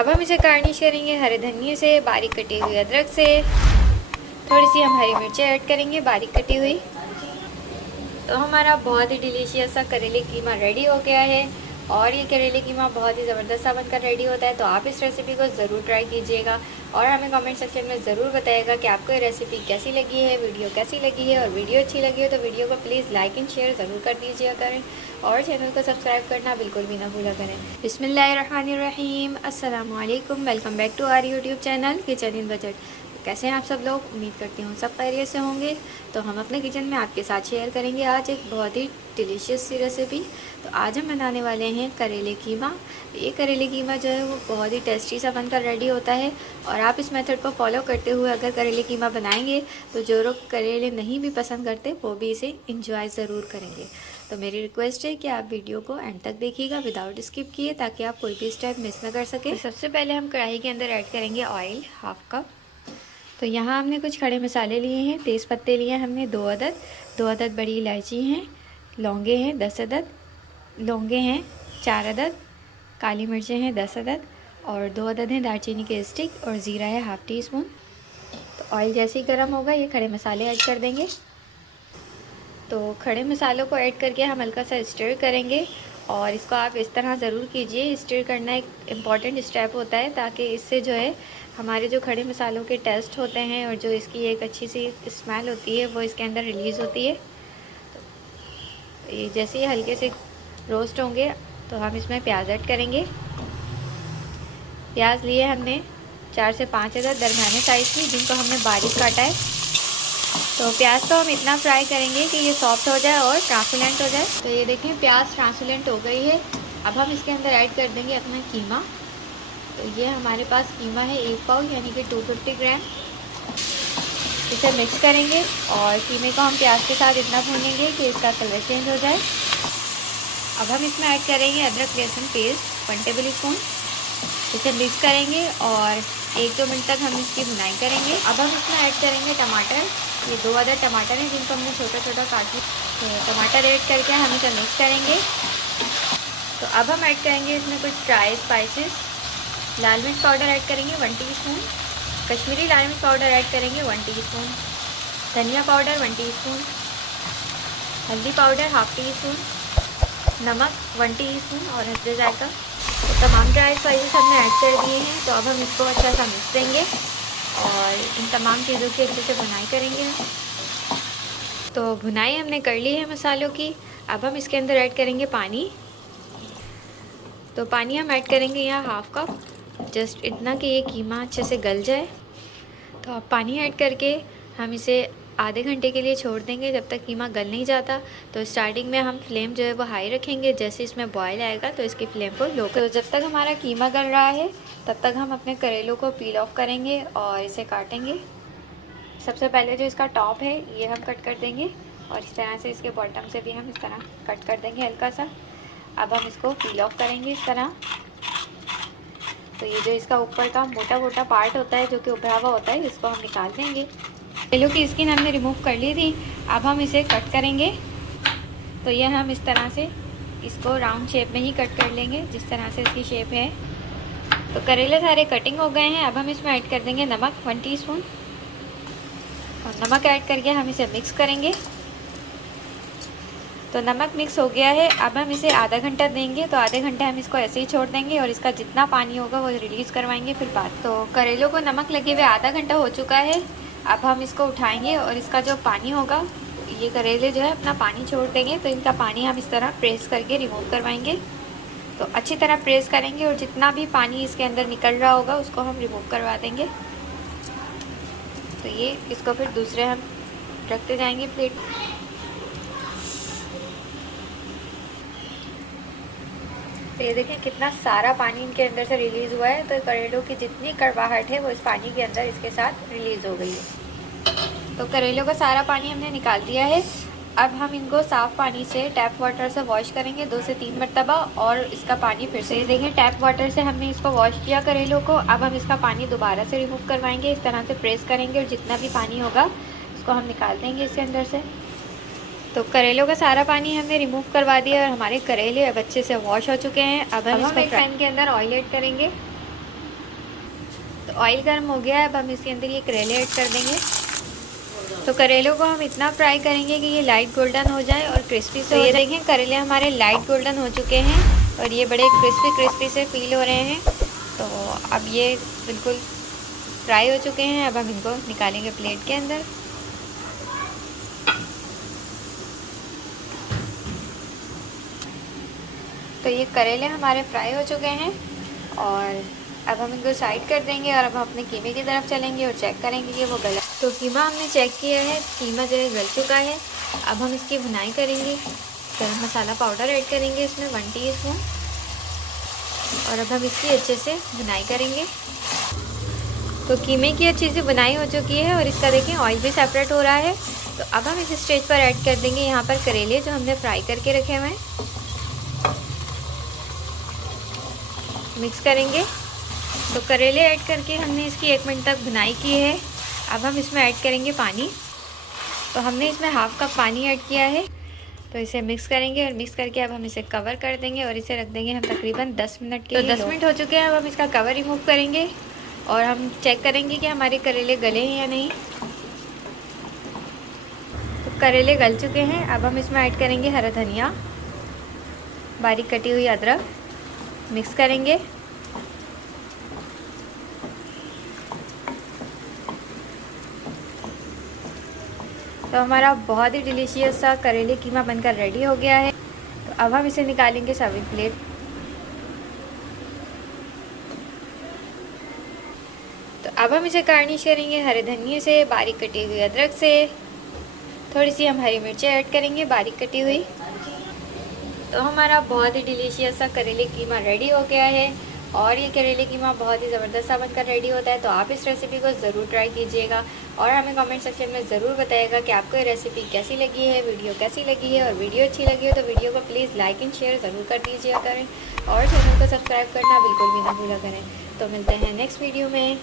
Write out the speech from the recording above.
अब हम इसे गार्निश करेंगे हरे धनिये से, बारीक कटी हुई अदरक से। थोड़ी सी हम हरी मिर्चें ऐड करेंगे बारीक कटी हुई। तो हमारा बहुत ही डिलीशियस सा करेले कीमा रेडी हो गया है। और ये करेले कीमा बहुत ही ज़बरदस्त सा बनकर रेडी होता है। तो आप इस रेसिपी को ज़रूर ट्राई कीजिएगा और हमें कमेंट सेक्शन में ज़रूर बताइएगा कि आपको ये रेसिपी कैसी लगी है, वीडियो कैसी लगी है। और वीडियो अच्छी लगी हो तो वीडियो को प्लीज़ लाइक एंड शेयर ज़रूर कर दीजिए करें और चैनल को सब्सक्राइब करना बिल्कुल भी ना भूला करें। बिस्मिल्लाहिर्रहमानिर्रहीम, अस्सलाम वालेकुम, welcome back to our YouTube channel kitchen in budget. कैसे हैं आप सब लोग? उम्मीद करती हूँ सब खैरियत से होंगे। तो हम अपने किचन में आपके साथ शेयर करेंगे आज एक बहुत ही डिलीशियस सी रेसिपी। तो आज हम बनाने वाले हैं करेले कीमा। ये करेले कीमा जो है वो बहुत ही टेस्टी सा बनकर रेडी होता है और आप इस मेथड को फॉलो करते हुए अगर करेले कीमा बनाएंगे तो जो लोग करेले नहीं भी पसंद करते वो भी इसे इंजॉय ज़रूर करेंगे। तो मेरी रिक्वेस्ट है कि आप वीडियो को एंड तक देखिएगा विदाउट स्किप किए, ताकि आप कोई भी स्टेप मिस ना कर सकें। तो सबसे पहले हम कढ़ाई के अंदर ऐड करेंगे ऑयल 1/2 कप। तो यहाँ हमने कुछ खड़े मसाले लिए हैं। तेज़ पत्ते लिए हैं हमने 2 अदद बड़ी इलायची हैं, लौंगे हैं 10 अदद, लौंगे हैं 4 अदद, काली मिर्चें हैं 10 अदद और 2 अदद हैं दालचीनी के स्टिक और ज़ीरा है 1/2 टीस्पून। तो ऑयल जैसे ही गर्म होगा ये खड़े मसाले ऐड कर देंगे। तो खड़े मसालों को ऐड करके हम हल्का सा स्टर करेंगे और इसको आप इस तरह ज़रूर कीजिए। स्टर करना एक इम्पॉर्टेंट स्टेप होता है ताकि इससे जो है हमारे जो खड़े मसालों के टेस्ट होते हैं और जो इसकी एक अच्छी सी स्मेल होती है वो इसके अंदर रिलीज़ होती है। तो ये जैसे ही हल्के से रोस्ट होंगे तो हम इसमें प्याज ऐड करेंगे। प्याज लिए हमने 4 से 5 अदद दरमियाने साइज़ की, जिनको हमने बारीक काटा है। तो प्याज को हम इतना फ्राई करेंगे कि ये सॉफ्ट हो जाए और ट्रांसपेरेंट हो जाए। तो ये देखें प्याज ट्रांसपेरेंट हो गई है। अब हम इसके अंदर ऐड कर देंगे अपना कीमा। तो ये हमारे पास कीमा है 1 पाव यानी कि 250 ग्राम। इसे मिक्स करेंगे और कीमे को हम प्याज के साथ इतना भूनेंगे कि इसका कलर चेंज हो जाए। अब हम इसमें ऐड करेंगे अदरक लहसुन पेस्ट 1 टेबल स्पून। इसे मिक्स करेंगे और 1-2 मिनट तक हम इसकी भुनाई करेंगे। अब हम इसमें ऐड करेंगे टमाटर। ये 2 अदद टमाटर हैं जिनको हमने छोटा छोटा काट लिया। टमाटर ऐड करके हम इसे मिक्स करेंगे। तो अब हम ऐड करेंगे इसमें कुछ ड्राई स्पाइसेस। लाल मिर्च पाउडर ऐड करेंगे 1 टीस्पून, कश्मीरी लाल मिर्च पाउडर ऐड करेंगे 1 टीस्पून, धनिया पाउडर 1 टीस्पून, हल्दी पाउडर 1/2 टीस्पून, नमक 1 टीस्पून और हल्दी जायका। तो तमाम ड्राई स्पाइसेस हमने ऐड कर दिए हैं। तो अब हम इसको अच्छा सा मिक्स देंगे और इन तमाम चीज़ों की अच्छे से भुनाई करेंगे। तो भुनाई हमने कर ली है मसालों की। अब हम इसके अंदर ऐड करेंगे पानी। तो पानी हम ऐड करेंगे यहाँ 1/2 कप, जस्ट इतना कि ये कीमा अच्छे से गल जाए। तो अब पानी ऐड करके हम इसे आधे घंटे के लिए छोड़ देंगे जब तक कीमा गल नहीं जाता। तो स्टार्टिंग में हम फ्लेम जो है वो हाई रखेंगे। जैसे इसमें बॉयल आएगा तो इसकी फ्लेम को लो कर। तो जब तक हमारा कीमा गल रहा है तब तक हम अपने करेलों को पील ऑफ करेंगे और इसे काटेंगे। सबसे पहले जो इसका टॉप है ये हम कट कर देंगे और इस तरह से इसके बॉटम से भी हम इस तरह कट कर देंगे हल्का सा। अब हम इसको पील ऑफ करेंगे इस तरह। तो ये जो इसका ऊपर का मोटा मोटा पार्ट होता है जो कि उभरा हुआ होता है, इसको हम निकाल देंगे। करेलों की स्किन हमने रिमूव कर ली थी। अब हम इसे कट करेंगे। तो ये हम इस तरह से इसको राउंड शेप में ही कट कर लेंगे जिस तरह से इसकी शेप है। तो करेले सारे कटिंग हो गए हैं। अब हम इसमें ऐड कर देंगे नमक 1 टीस्पून और नमक ऐड करके हम इसे मिक्स करेंगे। तो नमक मिक्स हो गया है। अब हम इसे आधा घंटा देंगे। तो आधे घंटे हम इसको ऐसे ही छोड़ देंगे और इसका जितना पानी होगा वो रिलीज़ करवाएंगे फिर बाद। तो करेलों को नमक लगे हुए आधा घंटा हो चुका है। अब हम इसको उठाएंगे और इसका जो पानी होगा, ये करेले जो है अपना पानी छोड़ देंगे। तो इनका पानी हम इस तरह प्रेस करके रिमूव करवाएंगे। तो अच्छी तरह प्रेस करेंगे और जितना भी पानी इसके अंदर निकल रहा होगा उसको हम रिमूव करवा देंगे। तो ये इसको फिर दूसरे हम रखते जाएंगे प्लेट। तो ये देखें कितना सारा पानी इनके अंदर से रिलीज़ हुआ है। तो करेलों की जितनी कड़वाहट है वो इस पानी के अंदर इसके साथ रिलीज़ हो गई है। तो करेलों का सारा पानी हमने निकाल दिया है। अब हम इनको साफ़ पानी से टैप वाटर से वॉश करेंगे 2 से 3 मरतबा और इसका पानी फिर से देखें टैप वाटर से हमने इसको वॉश किया करेलों को। अब हम इसका पानी दोबारा से रिमूव करवाएंगे। इस तरह से प्रेस करेंगे और जितना भी पानी होगा उसको हम निकाल देंगे इसके अंदर से। तो करेलों का सारा पानी हमने रिमूव करवा दिया और हमारे करेले अब अच्छे से वॉश हो चुके हैं। अब हम इसमें पैन के अंदर ऑयल ऐड करेंगे। ऑयल गर्म हो गया है, अब हम इसके अंदर ये करेले ऐड कर देंगे। तो करेलों को हम इतना फ्राई करेंगे कि ये लाइट गोल्डन हो जाए और क्रिस्पी से। तो ये देखें करेले हमारे लाइट गोल्डन हो चुके हैं और ये बड़े क्रिस्पी क्रिस्पी से फील हो रहे हैं। तो अब ये बिल्कुल फ्राई हो चुके हैं। अब हम इनको निकालेंगे प्लेट के अंदर। तो ये करेले हमारे फ्राई हो चुके हैं और अब हम इनको साइड कर देंगे और अब हम अपने कीमे की तरफ चलेंगे और चेक करेंगे कि वो गला। तो कीमा हमने चेक किया है, कीमा जो है गल चुका है। अब हम इसकी भुनाई करेंगे। गरम मसाला पाउडर ऐड करेंगे इसमें 1 टीस्पून और अब हम इसकी अच्छे से भुनाई करेंगे। तो कीमे की अच्छी से भुनाई हो चुकी है और इसका देखें ऑयल भी सेपरेट हो रहा है। तो अब हम इस स्टेज पर ऐड कर देंगे यहाँ पर करेले जो हमने फ्राई करके रखे हुए हैं। मिक्स करेंगे। तो करेले ऐड करके हमने इसकी 1 मिनट तक भुनाई की है। अब हम इसमें ऐड करेंगे पानी। तो हमने इसमें हाफ कप पानी ऐड किया है। तो इसे मिक्स करेंगे और मिक्स करके अब हम इसे कवर कर देंगे और इसे रख देंगे हम तकरीबन 10 मिनट के लिए। तो 10 मिनट हो चुके हैं। अब हम इसका कवर रिमूव करेंगे और हम चेक करेंगे कि हमारे करेले गले हैं या नहीं। तो करेले गल चुके हैं। अब हम इसमें ऐड करेंगे हरा धनिया, बारीक कटी हुई अदरक। मिक्स करेंगे। तो हमारा बहुत ही डिलीशियस सा करेले कीमा बनकर रेडी हो गया है। तो अब हम इसे निकालेंगे सर्विंग प्लेट। तो अब हम इसे गार्निश करेंगे हरे धनिये से, बारीक कटी हुई अदरक से। थोड़ी सी हम हरी मिर्चें ऐड करेंगे बारीक कटी हुई। तो हमारा बहुत ही डिलीशियस सा करेले कीमा रेडी हो गया है और ये करेले कीमा बहुत ही ज़बरदस्त सा बनकर रेडी होता है। तो आप इस रेसिपी को ज़रूर ट्राई कीजिएगा और हमें कमेंट सेक्शन में ज़रूर बताइएगा कि आपको ये रेसिपी कैसी लगी है, वीडियो कैसी लगी है। और वीडियो अच्छी लगी हो तो वीडियो को प्लीज़ लाइक एंड शेयर ज़रूर कर दीजिए करें और चैनल को सब्सक्राइब करना बिल्कुल भी ना भूला करें। तो मिलते हैं नेक्स्ट वीडियो में।